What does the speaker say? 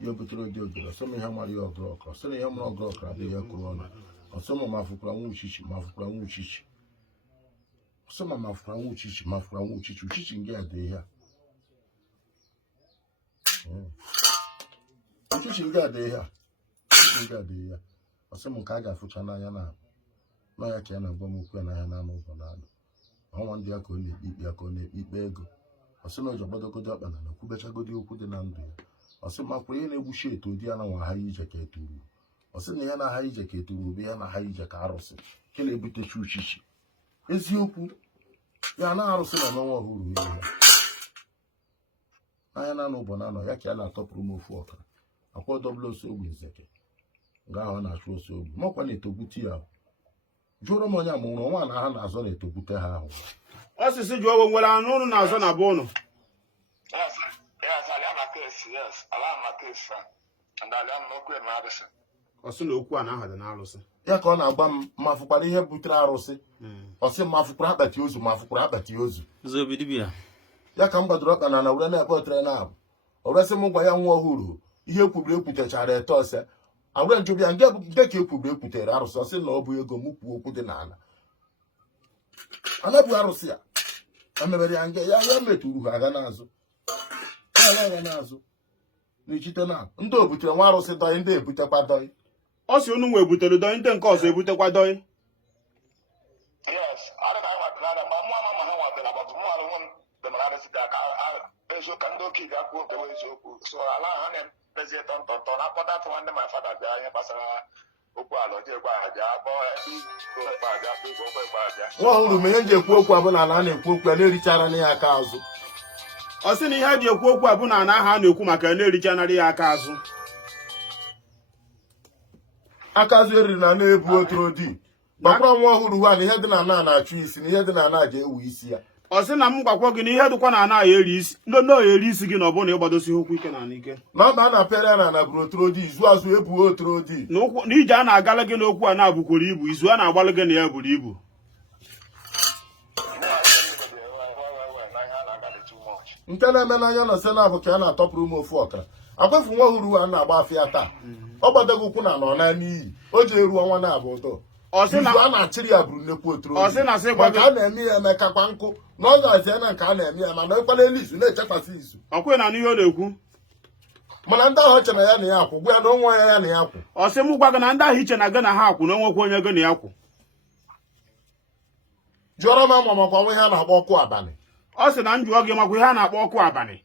Yo butro jogo, some ha mari ogro, so le yam ogro kra be yakuona. Some mafukra wuchichi, mafukra wuchichi. Some mafukra wuchichi, mafukra wuchichi, wuchichi nge ade ya. Wuchichi nge ade ya. Wuchichi nge ade ya. Some ka ga fucha na ya na. Na ya ke na gbo mu ku na ya na no bonado. Won dia ko le ikpe ko le ikpe ego. Some ojo gbodogodo akpana na kubechagodi okwu dị na ndụ ya. Ọsị makwa ihe na-egbuchi eto di ya na nwa ha ije ka eturu. Ọsị na ya na ha ije ka eturu bụ ya na ha ije ka arụsị ke na-ebutechi uchichi. Eziokwu ya na arụsị na n'ọnwa ọhụrụ ihe anya na n'ụbọ na anọ ya ka a na-atọpụrụ m ofu ọkara akwa dọbụl ose ogbe nzeke nga ahụ na-achụ ose ogbe makwa na-etogbute ya jụrụ m onye amụrụ nwa na ha na-azọ na-etogbute ha ahụ. Osisi ji owo nwere anụ ụnụ na-azọ na be ụnụ. Ọsị na okwu a na-aha dị n'arụsị. Ya ka ọ na-agba m mafụkwara ihe butere arụsị. Ọsị mafụkwara akpati ozu mafụkwara akpati ozu. Ya ka m gbadoro ọkpa na were na-ebe otere na-abụ. O resị m gwa ya nwa ọhụrụ ihe ekwubiri ekwutechara ete ọsị. Agwere njụbịa nke ka ekwubiri ekwutere arụsị ọsị na ọ bụ ego m kwuo okwu dị n'ala. Anabu arụsị ya. Amebere ya nge ya meturu ha aga n'azụ. Ya aga n'azụ. N'ichite na ndị obutere nwa arụsị dọị ndị ebutekwa dọị. Ọ sị unu nwe ebutere dọị ndị nke ọzọ ebutekwa dọị. Yes, I don't know what the other, but more mama know what the about tomorrow one the Malaysia ka so can do ki ga ko the way so ala han president on after that one my father ja yin pasara okwu alo je kwa aja bo ko pa aja ko pa aja. Nwa hụrụ m ihe nje ekwu okwu abụla na na-ekwu okwu na-erichara na ya aka azụ. Ọ sị na ihe ji ekwu okwu abụla na aha na-ekwu maka na-erichanarị ya aka azụ. Aka azụ eriri na na-ebu otoro di. Gbakwara nwa ọhụrụ ha na ihe dị na ana na-achụ isi na ihe dị na ana je ewu isi ya. Ọ sị na m gwakwa gị na ihe dịkwa na ana ya eri isi ndị eri isi gị na ọ bụ na ịgbadosi okwu ike na ike. Na ọba a na-apịara na buru otoro di izu azụ ebu otoro di. Na ije a na-agala gị n'okwu a na-abụkwara ibu izu a na-agbalụ gị na ya buru ibu. Nke na-eme n'anya na sena bụ ka a na-atọpụrụ m ofu ọkara. Akwafu nwa ọhụrụ a na-agba afịa taa. Ọ gbadago ụkwụ na nọ na n'iyi. O ji eru ọnwa na-abụ ụtọ. Izu a na-achịrị ya bụrụ nnekwu otoro. Maka a na-eme ya emekakwa nkụ na ọ ga-azị na nke a na-eme ya mana ịkwala elu izu na-echekwasị izu. Ọkwe na n'ihe ọ na-ekwu. Mana ndị ahụ chere ya na ya akwụ gwa ya na onwe ya na ya akwụ. Ọ sị m gwa gị na ndị ahụ iche na gị na ha akwụ na onwekwa onye gị na ya akwụ. Jụọrọ m ama makwa nwe ha na-agba ọkụ abalị. Ọ sị na m jụọ gị makwa ihe a na-akpọ ọkụ abalị.